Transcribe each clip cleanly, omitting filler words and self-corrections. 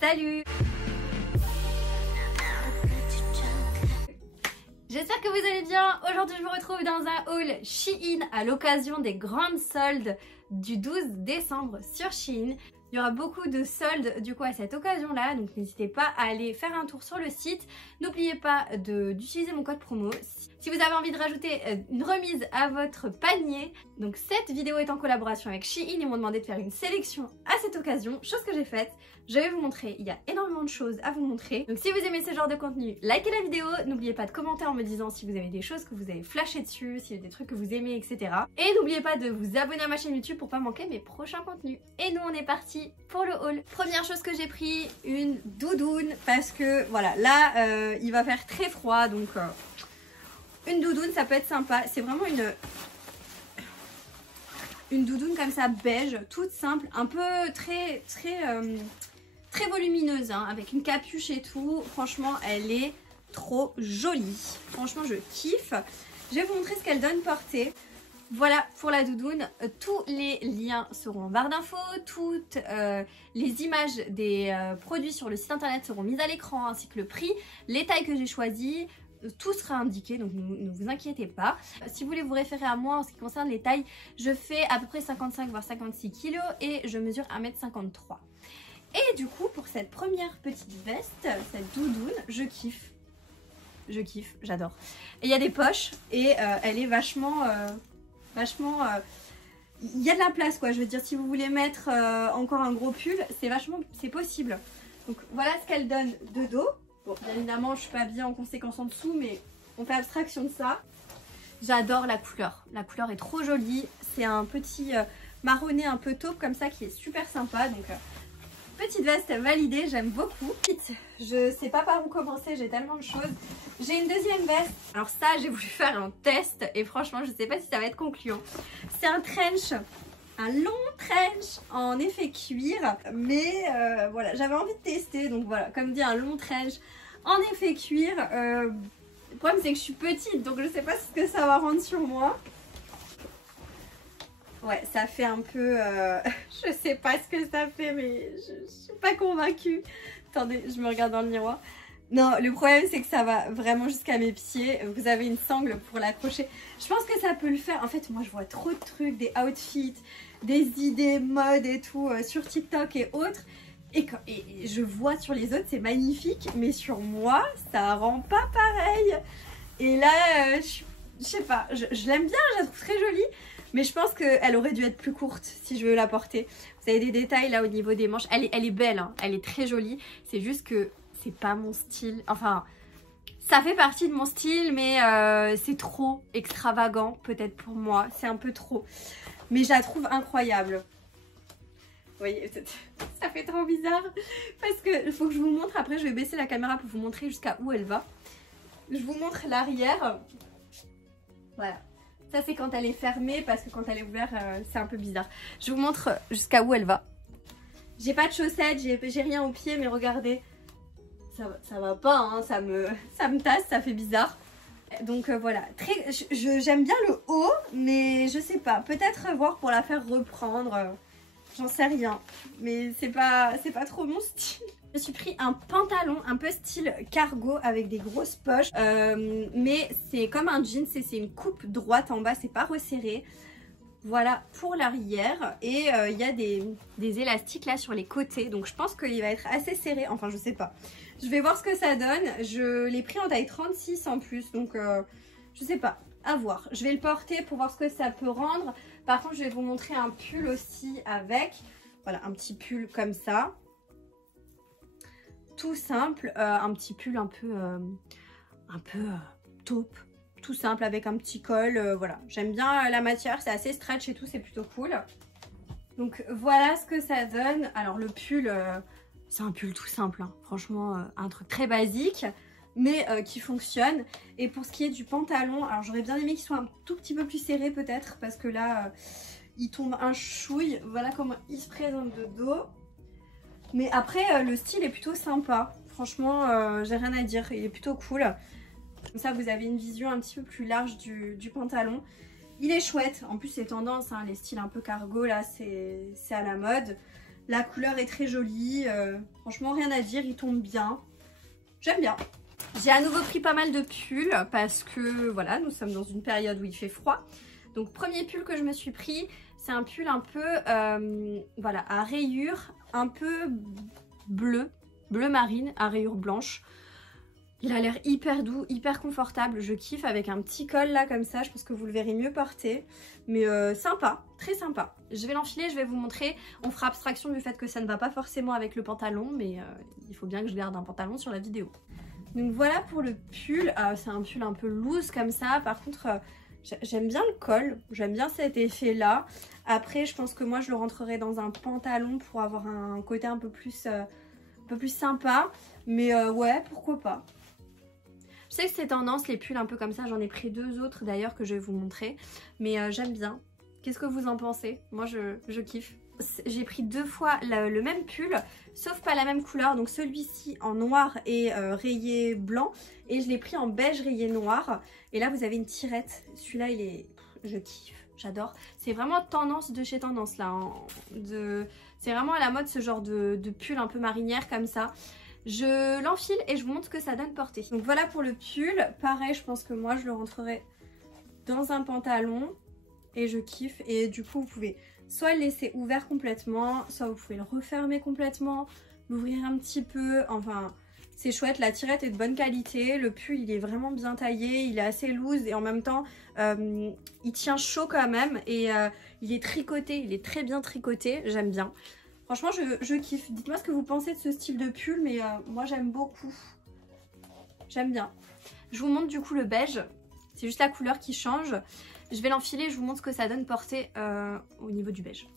Salut! J'espère que vous allez bien. Aujourd'hui je vous retrouve dans un haul Shein à l'occasion des grandes soldes du 12 décembre sur Shein. Il y aura beaucoup de soldes du coup à cette occasion là, donc n'hésitez pas à aller faire un tour sur le site. N'oubliez pas d'utiliser mon code promo si vous avez envie de rajouter une remise à votre panier. Donc cette vidéo est en collaboration avec Shein, ils m'ont demandé de faire une sélection à cette occasion, chose que j'ai faite. Je vais vous montrer, il y a énormément de choses à vous montrer. Donc si vous aimez ce genre de contenu, likez la vidéo, n'oubliez pas de commenter en me disant si vous avez des choses que vous avez flashé dessus, s'il y a des trucs que vous aimez, etc. Et n'oubliez pas de vous abonner à ma chaîne YouTube pour pas manquer mes prochains contenus. Et nous on est parti pour le haul. Première chose que j'ai pris, une doudoune, parce que voilà, là il va faire très froid, donc une doudoune ça peut être sympa. C'est vraiment une doudoune comme ça beige, toute simple, un peu très volumineuse, hein, avec une capuche et tout. Franchement elle est trop jolie, franchement je kiffe. Je vais vous montrer ce qu'elle donne portée. Voilà pour la doudoune, tous les liens seront en barre d'infos, toutes les images des produits sur le site internet seront mises à l'écran, ainsi que le prix, les tailles que j'ai choisies, tout sera indiqué, donc ne vous inquiétez pas. Si vous voulez vous référer à moi en ce qui concerne les tailles, je fais à peu près 55 voire 56 kg et je mesure 1m53. Et du coup pour cette première petite veste, cette doudoune, je kiffe, j'adore. Et il y a des poches et elle est vachement... il y a de la place quoi, je veux dire, si vous voulez mettre encore un gros pull, c'est possible. Donc voilà ce qu'elle donne de dos. Bon, bien évidemment je suis pas habillée en conséquence en dessous, mais on fait abstraction de ça. J'adore la couleur est trop jolie, c'est un petit marronné un peu taupe comme ça qui est super sympa, donc petite veste validée, j'aime beaucoup. Je sais pas par où commencer, j'ai tellement de choses. J'ai une deuxième veste. Alors ça, j'ai voulu faire un test et franchement, je sais pas si ça va être concluant. C'est un trench, un long trench en effet cuir. Mais voilà, j'avais envie de tester. Donc voilà, comme dit, un long trench en effet cuir. Le problème, c'est que je suis petite, donc je sais pas ce que ça va rendre sur moi. Ouais, ça fait un peu... je sais pas ce que ça fait, mais je suis pas convaincue. Attendez, je me regarde dans le miroir. Non, le problème, c'est que ça va vraiment jusqu'à mes pieds. Vous avez une sangle pour l'accrocher. Je pense que ça peut le faire. En fait, moi, je vois trop de trucs, des outfits, des idées mode et tout sur TikTok et autres. Et je vois sur les autres, c'est magnifique. Mais sur moi, ça rend pas pareil. Et là, je sais pas, je l'aime bien, je la trouve très jolie. Mais je pense qu'elle aurait dû être plus courte si je veux la porter. Vous avez des détails là au niveau des manches. Elle est belle, hein. Elle est très jolie. C'est juste que c'est pas mon style. Enfin, ça fait partie de mon style, mais c'est trop extravagant peut-être pour moi. C'est un peu trop. Mais je la trouve incroyable. Vous voyez, ça fait trop bizarre. Parce que il faut que je vous montre. Après, je vais baisser la caméra pour vous montrer jusqu'à où elle va. Je vous montre l'arrière. Voilà. Ça c'est quand elle est fermée, parce que quand elle est ouverte c'est un peu bizarre. Je vous montre jusqu'à où elle va. J'ai pas de chaussettes, j'ai rien au pied, mais regardez. Ça va pas, hein, ça me tasse, ça fait bizarre. Donc voilà, j'aime bien le haut, mais je sais pas. Peut-être voir pour la faire reprendre, j'en sais rien. Mais c'est pas trop mon style. Je me suis pris un pantalon un peu style cargo avec des grosses poches, mais c'est comme un jean, c'est une coupe droite en bas, c'est pas resserré. Voilà pour l'arrière, et il y a des élastiques là sur les côtés, donc je pense qu'il va être assez serré, enfin je sais pas. Je vais voir ce que ça donne. Je l'ai pris en taille 36 en plus, donc je sais pas, à voir. Je vais le porter pour voir ce que ça peut rendre. Par contre je vais vous montrer un pull aussi avec, voilà, un petit pull comme ça. Tout simple, un petit pull un peu taupe, tout simple avec un petit col, voilà. J'aime bien la matière, c'est assez stretch et tout, c'est plutôt cool. Donc voilà ce que ça donne. Alors le pull, c'est un pull tout simple, hein. Franchement un truc très basique, mais qui fonctionne. Et pour ce qui est du pantalon, alors j'aurais bien aimé qu'il soit un tout petit peu plus serré peut-être, parce que là il tombe un chouille. Voilà comment il se présente de dos. Mais après, le style est plutôt sympa. Franchement, j'ai rien à dire. Il est plutôt cool. Comme ça, vous avez une vision un petit peu plus large du pantalon. Il est chouette. En plus, c'est tendance, hein, les styles un peu cargo, là, c'est à la mode. La couleur est très jolie. Franchement, rien à dire, il tombe bien. J'aime bien. J'ai à nouveau pris pas mal de pulls parce que voilà, nous sommes dans une période où il fait froid. Donc premier pull que je me suis pris, c'est un pull un peu voilà, à rayures, un peu bleu marine, à rayures blanches. Il a l'air hyper doux, hyper confortable, je kiffe avec un petit col là comme ça, je pense que vous le verrez mieux porter. Mais sympa, très sympa. Je vais l'enfiler, je vais vous montrer. On fera abstraction du fait que ça ne va pas forcément avec le pantalon, mais il faut bien que je garde un pantalon sur la vidéo. Donc voilà pour le pull, c'est un pull un peu loose comme ça, par contre j'aime bien le col, j'aime bien cet effet là. Après je pense que moi je le rentrerai dans un pantalon pour avoir un côté un peu plus sympa, mais ouais pourquoi pas. Je sais que c'est tendance les pulls un peu comme ça, j'en ai pris 2 autres d'ailleurs que je vais vous montrer, mais j'aime bien. Qu'est-ce que vous en pensez? Moi je kiffe. J'ai pris 2 fois le même pull, sauf pas la même couleur, donc celui-ci en noir et rayé blanc, et je l'ai pris en beige rayé noir, et là vous avez une tirette, celui-là il est... je kiffe, j'adore. C'est vraiment tendance de chez Tendance là, hein. C'est vraiment à la mode ce genre de pull un peu marinière comme ça. Je l'enfile et je vous montre ce que ça donne portée. Donc voilà pour le pull, pareil je pense que moi je le rentrerai dans un pantalon, et je kiffe, et du coup vous pouvez soit le laisser ouvert complètement, soit vous pouvez le refermer complètement, l'ouvrir un petit peu, enfin c'est chouette, la tirette est de bonne qualité, le pull il est vraiment bien taillé, il est assez loose et en même temps il tient chaud quand même, et il est tricoté, il est très bien tricoté, j'aime bien. Franchement je kiffe, dites-moi ce que vous pensez de ce style de pull, mais moi j'aime beaucoup, j'aime bien. Je vous montre du coup le beige, c'est juste la couleur qui change. Je vais l'enfiler, je vous montre ce que ça donne portée au niveau du beige.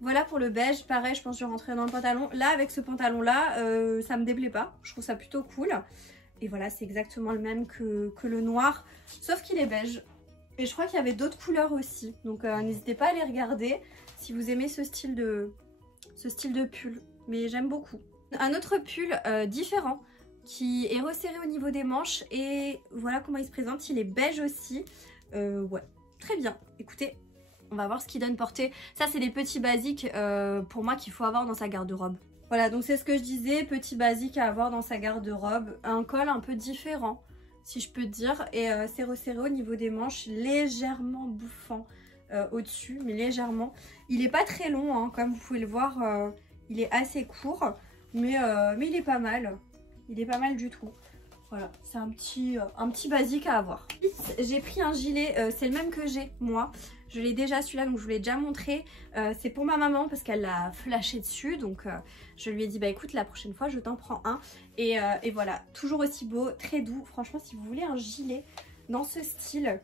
Voilà pour le beige, pareil je pense que je vais rentrer dans le pantalon. Là avec ce pantalon là, ça me déplaît pas, je trouve ça plutôt cool. Et voilà, c'est exactement le même que le noir, sauf qu'il est beige. Et je crois qu'il y avait d'autres couleurs aussi, donc n'hésitez pas à les regarder si vous aimez ce style de pull. Mais j'aime beaucoup. Un autre pull différent qui est resserré au niveau des manches, et voilà comment il se présente, il est beige aussi. Ouais, très bien. Écoutez, on va voir ce qu'il donne portée. Ça, c'est des petits basiques pour moi qu'il faut avoir dans sa garde-robe. Voilà, donc c'est ce que je disais, petit basique à avoir dans sa garde-robe. Un col un peu différent, si je peux dire. Et c'est resserré au niveau des manches, légèrement bouffant au-dessus, mais légèrement. Il n'est pas très long, hein, comme vous pouvez le voir, il est assez court, mais il est pas mal. Il est pas mal du tout. Voilà, c'est un petit basique à avoir. J'ai pris un gilet, c'est le même que j'ai moi. Je l'ai déjà celui-là, donc je vous l'ai déjà montré. C'est pour ma maman parce qu'elle l'a flashé dessus. Donc je lui ai dit bah écoute, la prochaine fois je t'en prends un. Et voilà, toujours aussi beau, très doux. Franchement, si vous voulez un gilet dans ce style,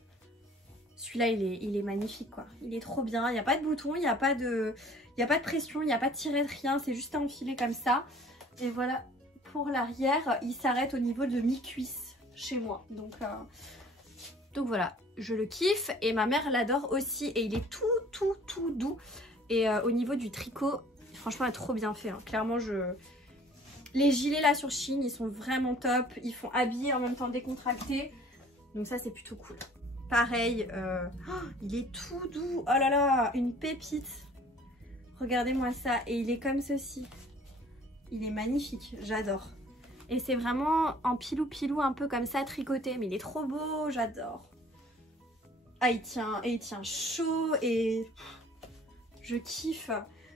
celui-là il est magnifique quoi. Il est trop bien, il n'y a pas de bouton, il n'y a pas de pression, il n'y a pas de tirette, rien. C'est juste à enfiler comme ça. Et voilà. Pour l'arrière, il s'arrête au niveau de mi-cuisse chez moi. Donc voilà, je le kiffe et ma mère l'adore aussi. Et il est tout doux. Et au niveau du tricot, franchement, il est trop bien fait. Hein. Clairement, les gilets là sur Shein, ils sont vraiment top. Ils font habiller en même temps décontracté. Donc ça, c'est plutôt cool. Pareil, il est tout doux. Oh là là, une pépite. Regardez-moi ça. Et il est comme ceci. Il est magnifique, j'adore. Et c'est vraiment en pilou un peu comme ça tricoté, mais il est trop beau, j'adore. Ah il tient chaud et je kiffe.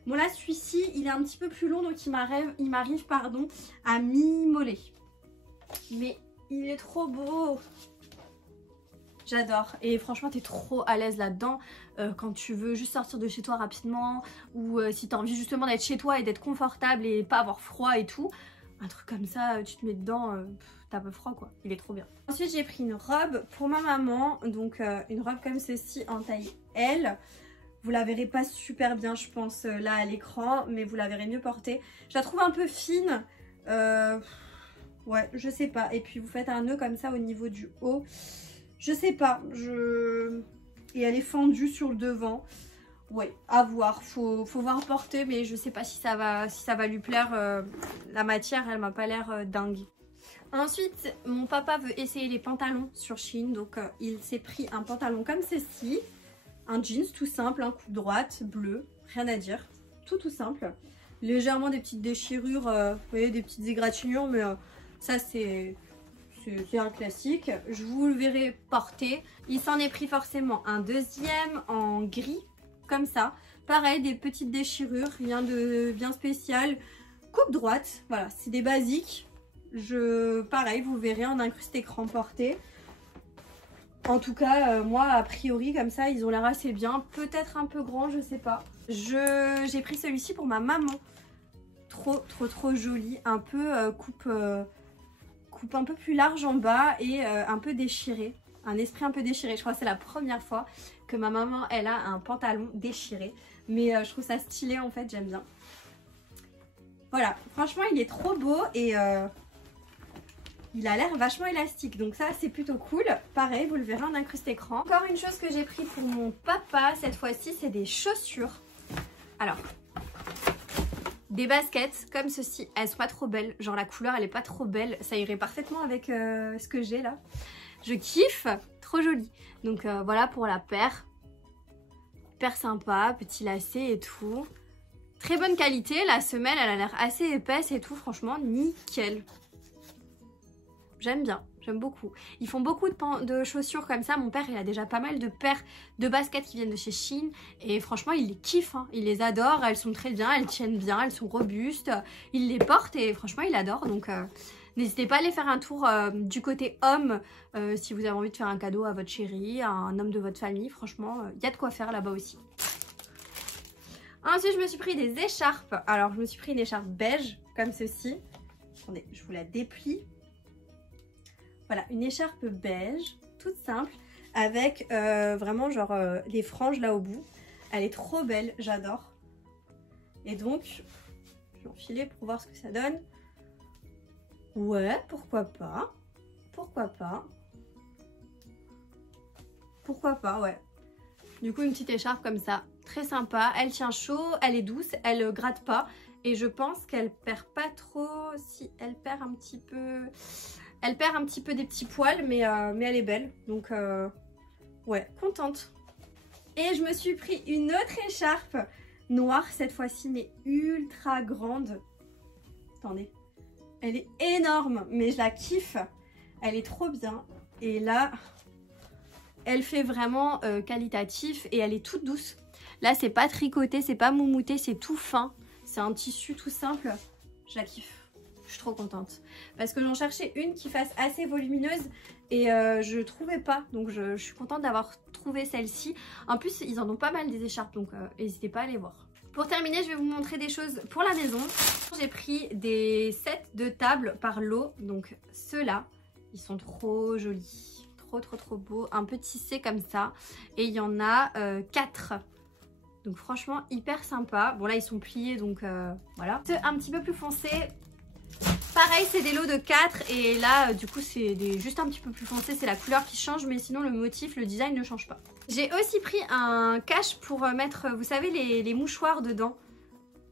Bon là celui-ci il est un petit peu plus long, donc il m'arrive pardon à mi-mollet. Mais il est trop beau. J'adore. Et franchement, t'es trop à l'aise là-dedans quand tu veux juste sortir de chez toi rapidement, ou si t'as envie justement d'être chez toi et d'être confortable et pas avoir froid et tout. Un truc comme ça, tu te mets dedans, t'as peu froid quoi. Il est trop bien. Ensuite, j'ai pris une robe pour ma maman. Donc une robe comme ceci en taille L. Vous la verrez pas super bien, je pense, là à l'écran, mais vous la verrez mieux portée. Je la trouve un peu fine. Ouais, je sais pas. Et puis vous faites un nœud comme ça au niveau du haut. Je sais pas, et elle est fendue sur le devant. Ouais, à voir, faut voir porter, mais je sais pas si ça va lui plaire. La matière, elle m'a pas l'air dingue. Ensuite, mon papa veut essayer les pantalons sur Shein, donc il s'est pris un pantalon comme ceci. Un jeans tout simple, un coupe droite, bleu, rien à dire. tout simple. Légèrement des petites déchirures, vous voyez, des petites égratignures, mais ça c'est un classique. Je vous le verrai porter. Il s'en est pris forcément un deuxième en gris, comme ça. Pareil, des petites déchirures, rien de bien spécial. Coupe droite, voilà, c'est des basiques. Pareil, vous verrez en incrusté écran porté. En tout cas, moi, a priori, comme ça, ils ont l'air assez bien. Peut-être un peu grand, je sais pas. J'ai pris celui-ci pour ma maman. Trop joli. Un peu coupe un peu plus large en bas et un peu déchiré. Un esprit un peu déchiré. Je crois que c'est la première fois que ma maman, elle a un pantalon déchiré. Mais je trouve ça stylé, en fait, j'aime bien. Voilà, franchement, il est trop beau et... il a l'air vachement élastique, donc ça c'est plutôt cool. Pareil, vous le verrez en incrusté écran. Encore une chose que j'ai pris pour mon papa, cette fois-ci, c'est des chaussures. Alors, des baskets comme ceci. Elles sont pas trop belles, genre la couleur elle est pas trop belle. Ça irait parfaitement avec ce que j'ai là. Je kiffe, trop joli. Donc voilà pour la paire. Paire sympa, petit lacet et tout. Très bonne qualité, la semelle elle a l'air assez épaisse et tout, franchement nickel. J'aime bien, j'aime beaucoup. Ils font beaucoup de chaussures comme ça. Mon père, il a déjà pas mal de paires de baskets qui viennent de chez Shein. Et franchement, il les kiffe. Hein. Il les adore. Elles sont très bien, elles tiennent bien, elles sont robustes. Il les porte et franchement, il adore. Donc, n'hésitez pas à aller faire un tour du côté homme si vous avez envie de faire un cadeau à votre chéri, à un homme de votre famille. Franchement, il y a de quoi faire là-bas aussi. Ensuite, je me suis pris des écharpes. Alors, je me suis pris une écharpe beige comme ceci. Attendez, je vous la déplie. Voilà, une écharpe beige, toute simple, avec vraiment genre les franges là au bout. Elle est trop belle, j'adore. Et donc, je vais enfiler pour voir ce que ça donne. Ouais, pourquoi pas. Pourquoi pas. Pourquoi pas, ouais. Du coup, une petite écharpe comme ça, très sympa. Elle tient chaud, elle est douce, elle gratte pas. Et je pense qu'elle perd pas trop, si elle perd un petit peu... Elle perd un petit peu des petits poils, mais elle est belle. Donc, ouais, contente. Et je me suis pris une autre écharpe noire cette fois-ci, mais ultra grande. Attendez. Elle est énorme, mais je la kiffe. Elle est trop bien. Et là, elle fait vraiment qualitatif et elle est toute douce. Là, c'est pas tricoté, c'est pas moumouté, c'est tout fin. C'est un tissu tout simple. Je la kiffe. Je suis trop contente parce que j'en cherchais une qui fasse assez volumineuse et je trouvais pas, donc je suis contente d'avoir trouvé celle-ci. En plus ils en ont pas mal des écharpes, donc n'hésitez pas à aller voir. Pour terminer, je vais vous montrer des choses pour la maison. J'ai pris des sets de table par lot, donc ceux-là ils sont trop jolis, trop beaux, un peu tissés comme ça et il y en a 4. Donc franchement hyper sympa. Bon là ils sont pliés, donc voilà. Ceux un petit peu plus foncés, pareil, c'est des lots de 4 et là du coup c'est juste un petit peu plus foncé, c'est la couleur qui change, mais sinon le motif, le design ne change pas. J'ai aussi pris un cache pour mettre, vous savez, les mouchoirs dedans.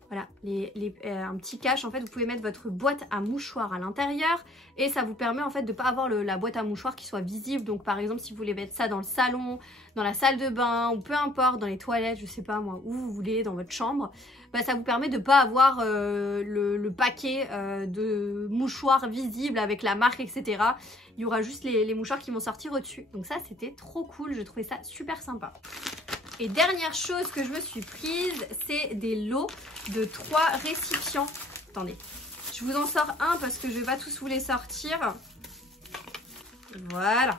Voilà, un petit cache, en fait vous pouvez mettre votre boîte à mouchoirs à l'intérieur et ça vous permet en fait de ne pas avoir la boîte à mouchoirs qui soit visible. Donc par exemple si vous voulez mettre ça dans le salon, dans la salle de bain ou peu importe, dans les toilettes, je sais pas moi, où vous voulez, dans votre chambre, bah, ça vous permet de ne pas avoir le paquet de mouchoirs visibles avec la marque, etc. Il y aura juste les mouchoirs qui vont sortir au-dessus. Donc ça c'était trop cool, je trouvais ça super sympa. Et dernière chose que je me suis prise, c'est des lots de 3 récipients. Attendez, je vous en sors un parce que je ne vais pas tous vous les sortir. Voilà.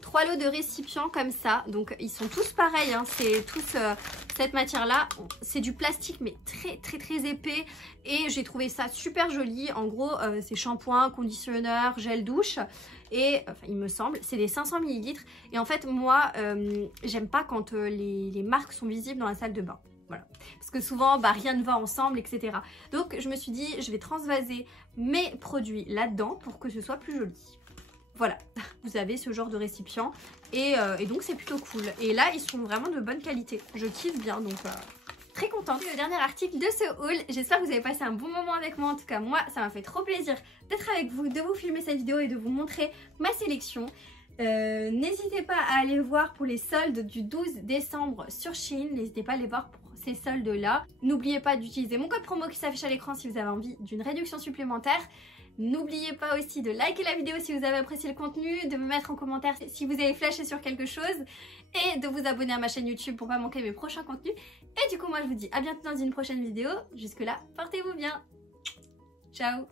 3 lots de récipients comme ça. Donc ils sont tous pareils, hein. C'est tous cette matière-là. C'est du plastique mais très épais. Et j'ai trouvé ça super joli. En gros, c'est shampoing, conditionneur, gel douche. Et enfin, il me semble, c'est des 500 ml. Et en fait, moi, j'aime pas quand les marques sont visibles dans la salle de bain. Voilà. Parce que souvent, bah, rien ne va ensemble, etc. Donc, je me suis dit, je vais transvaser mes produits là-dedans pour que ce soit plus joli. Voilà, vous avez ce genre de récipient. Et donc, c'est plutôt cool. Et là, ils sont vraiment de bonne qualité. Je kiffe bien, donc... très contente. C'est le dernier article de ce haul. J'espère que vous avez passé un bon moment avec moi. En tout cas, moi, ça m'a fait trop plaisir d'être avec vous, de vous filmer cette vidéo et de vous montrer ma sélection. N'hésitez pas à aller voir pour les soldes du 12 décembre sur Shein. N'hésitez pas à aller voir pour ces soldes là. N'oubliez pas d'utiliser mon code promo qui s'affiche à l'écran si vous avez envie d'une réduction supplémentaire. N'oubliez pas aussi de liker la vidéo si vous avez apprécié le contenu, de me mettre en commentaire si vous avez flashé sur quelque chose et de vous abonner à ma chaîne YouTube pour pas manquer mes prochains contenus. Et du coup moi je vous dis à bientôt dans une prochaine vidéo. Jusque là, portez-vous bien. Ciao.